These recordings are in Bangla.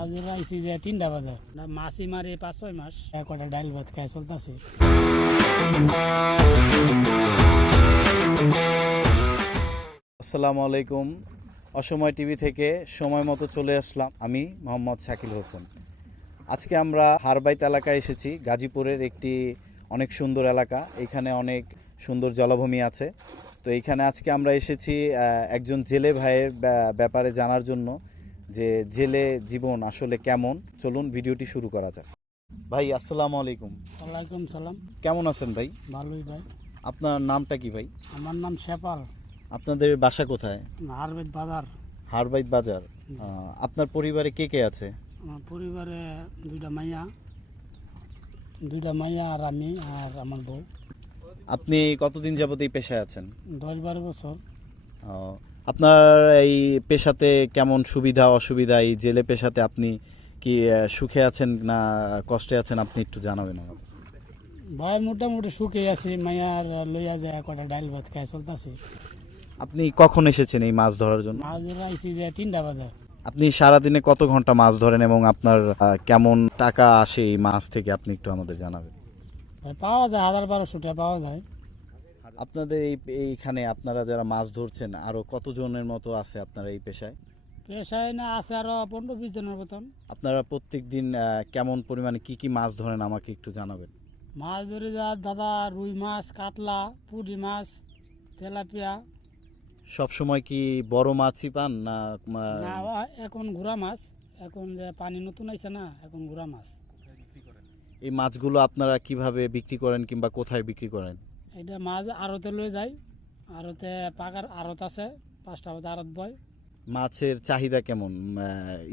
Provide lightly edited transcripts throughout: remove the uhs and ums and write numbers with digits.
মাছ আইসি যে 3টা বাজে না, মাছই মারি 5-6 মাস, কটা ডাইল ভাত খাই চলতেছে। আসসালামু আলাইকুম। অসময় টিভি থেকে সময় মতো চলে আসলাম আমি মোহাম্মদ শাকিল হোসেন। আজকে আমরা হারবাইত এলাকায় এসেছি। গাজীপুরের একটি অনেক সুন্দর এলাকা, এখানে অনেক সুন্দর জলাভূমি আছে। তো এইখানে আজকে আমরা এসেছি একজন জেলে ভাইয়ের ব্যাপারে জানার জন্য, যে জেলে জীবন আসলে কেমন। চলুন ভিডিওটি শুরু করা যাক। ভাই আসসালামু আলাইকুম। ওয়ালাইকুম সালাম। কেমন আছেন ভাই? ভালোই ভাই। আপনার নামটা কি ভাই? আমার নাম শেপাল। আপনাদের বাসা কোথায়? হারবেদ বাজার। হারবাইত বাজার। আপনার পরিবারে কে কে আছে? আমার পরিবারে দুইটা মাইয়া আর আমি আর আমার বউ। আপনি কতদিন যাবত এই পেশায় আছেন? 10-12 বছর। আপনার এই পেশাতে কেমন সুবিধা অসুবিধা? এই জেলে পেশাতে আপনি কি সুখে আছেন না কষ্টে আছেন, আপনি একটু জানাবেন আমাদের। ভাই মোটামুটি সুখে আছি, মাইয়ার লইয়া যায় কটা ডাইল ভাত খাই চলতেছে। আপনি কখন এসেছেন এই মাছ ধরার জন্য? মাছ আইসি যে 3টা বাজে। আপনি সারাদিনে কত ঘন্টা মাছ ধরেন এবং আপনার কেমন টাকা আসে এই মাছ থেকে, আপনি একটু আমাদের জানাবেন। ভাই পাওয়া যায় 1000-1200 টাকা পাওয়া যায়। আপনাদের এইখানে আপনারা যারা মাছ ধরছেন আরো কতজনের মতো আছে আপনারা এই পেশায়? পেশায় না আছে আরো 15-20 জনের মতন। আপনারা প্রত্যেক দিন কেমন পরিমাণে কি কি মাছ ধরেন আমাকে একটু জানাবেন। মাছ ধরে যা দাদা, রুই মাছ, কাতলা, পুঁটি মাছ, তেলাপিয়া। সব সময় কি বড় মাছই পান না? না এখন ঘোড়া মাছ, এখন যে পানি নতুন আইছে না, এখন ঘোড়া মাছ। এই মাছগুলো আপনারা কিভাবে বিক্রি করেন কিংবা কোথায় বিক্রি করেন? এটা মাছ আড়তে লয়ে যায়, আড়তে পাকার আড়ত আছে, 5টা বাজে আড়ত বয়। মাছের চাহিদা কেমন?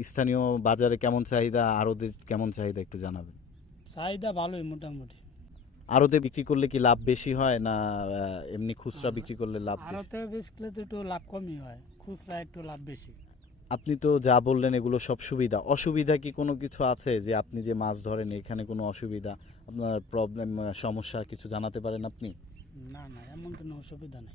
স্থানীয় বাজারে কেমন চাহিদা, আড়তে কেমন চাহিদা একটু জানাবেন। চাহিদা ভালোই মোটামুটি। আড়তে বিক্রি করলে কি লাভ বেশি হয় না এমনি খুচরা বিক্রি করলে লাভ বেশি? আড়তে বেচলে তো একটু লাভ কমই হয়, খুচরা একটু লাভ বেশি। আপনি তো যা বললেন এগুলো সব সুবিধা, অসুবিধা কি কোনো কিছু আছে? যে আপনি যে মাছ ধরেন এখানে কোনো অসুবিধা, আপনার প্রবলেম সমস্যা কিছু জানাতে পারেন আপনি? না না, এমন কোনো অসুবিধা নেই।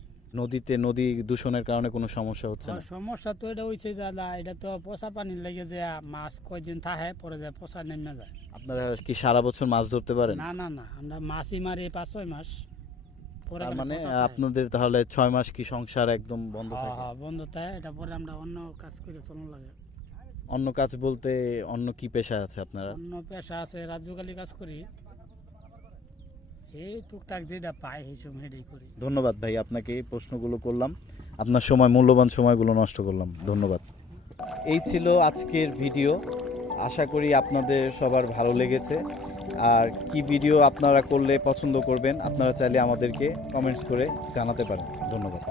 নদী দূষণের কারণে কোনো সমস্যা হচ্ছে না? সমস্যা তো এটা হয়েছে দাদা, এটা তো পচা পানির লেগে যে মাছ কয়দিন থাকে পরে যায় পচা নেমে যায়। আপনারা কি সারা বছর মাছ ধরতে পারেন? না না না, আমরা মাছই মারি 5-6 মাস পরে। তার মানে আপনাদের তাহলে 6 মাস কি সংসার একদম বন্ধ থাকে? হ্যাঁ বন্ধ থাকে, এটা পরে আমরা অন্য কাজ করে চলন লাগে। অন্য কাজ বলতে অন্য কি পেশা আছে আপনারা? অন্য পেশা আছে, রাজ্যকালী কাজ করি, এই টুকটাক যেটা পাই সেই সময় এটাই করি। ধন্যবাদ ভাই, আপনাকে এই প্রশ্নগুলো করলাম, আপনার মূল্যবান সময়গুলো নষ্ট করলাম, ধন্যবাদ। এই ছিল আজকের ভিডিও, আশা করি আপনাদের সবার ভালো লেগেছে। আর কি ভিডিও আপনারা করলে পছন্দ করবেন আপনারা চাইলে আমাদেরকে কমেন্টস করে জানাতে পারেন। ধন্যবাদ।